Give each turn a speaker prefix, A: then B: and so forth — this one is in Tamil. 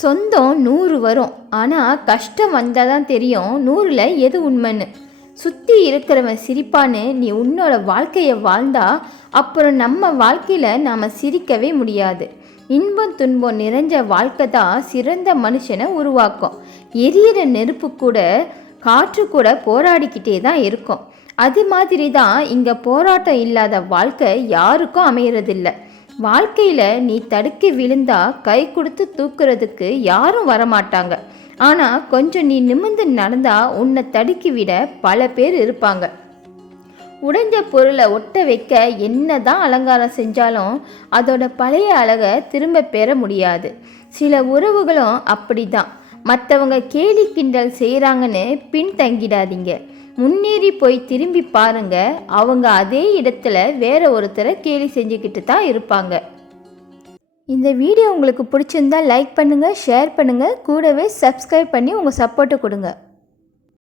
A: சொந்தம் நூறு வரும். ஆனால் கஷ்டம் வந்தால் தான் தெரியும் நூறில் எது உண்மைன்னு. சுற்றி இருக்கிறவன் சிரிப்பான்னு நீ உன்னோட வாழ்க்கையை வாழ்ந்தா அப்புறம் நம்ம வாழ்க்கையில் நாம் சிரிக்கவே முடியாது. இன்பம் துன்பம் நிறைஞ்ச வாழ்க்கை தான் சிறந்த மனுஷனை உருவாக்கும். எரியிற நெருப்பு கூட காற்று கூட போராடிக்கிட்டே தான் இருக்கும். அது மாதிரி தான் இங்கே போராட்டம் இல்லாத வாழ்க்கை யாருக்கும் அமையறதில்லை. வாழ்க்கையில் நீ தடுக்கி விழுந்தா கை கொடுத்து தூக்குறதுக்கு யாரும் வரமாட்டாங்க. ஆனால் கொஞ்சம் நீ நிமிர்ந்து நடந்தா உன்னை தடுக்கி விட பல பேர் இருப்பாங்க. உடைஞ்ச பொருளை ஒட்ட வைக்க என்ன தான் அலங்காரம் செஞ்சாலும் அதோட பழைய அழகை திரும்ப பெற முடியாது. சில உறவுகளும் அப்படி தான் மற்றவங்க கேலி கிண்டல் செய்கிறாங்கன்னு பின்தங்கிடாதீங்க. முன்னேறி போய் திரும்பி பாருங்க. அவங்க அதே இடத்துல வேற ஒருத்தரை கேலி செஞ்சுக்கிட்டு தான் இருப்பாங்க. இந்த வீடியோ உங்களுக்கு பிடிச்சிருந்தா லைக் பண்ணுங்கள் ஷேர் பண்ணுங்கள் கூடவே சப்ஸ்கிரைப் பண்ணி உங்கள் சப்போர்ட்டை கொடுங்க.